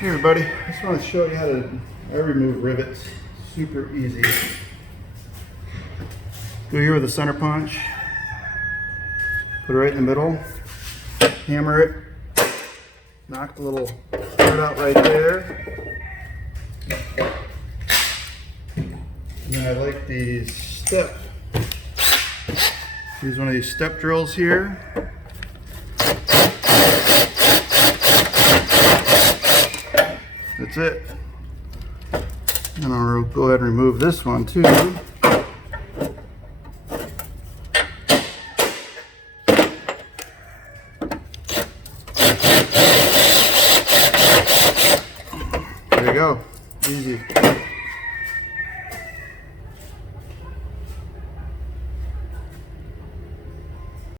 Hey everybody, I just want to show you how to remove rivets. Super easy. Go here with a center punch, put it right in the middle, hammer it, knock the little part out right there. And then I like these step. Use one of these step drills here. That's it. And I'll go ahead and remove this one too. There you go. Easy.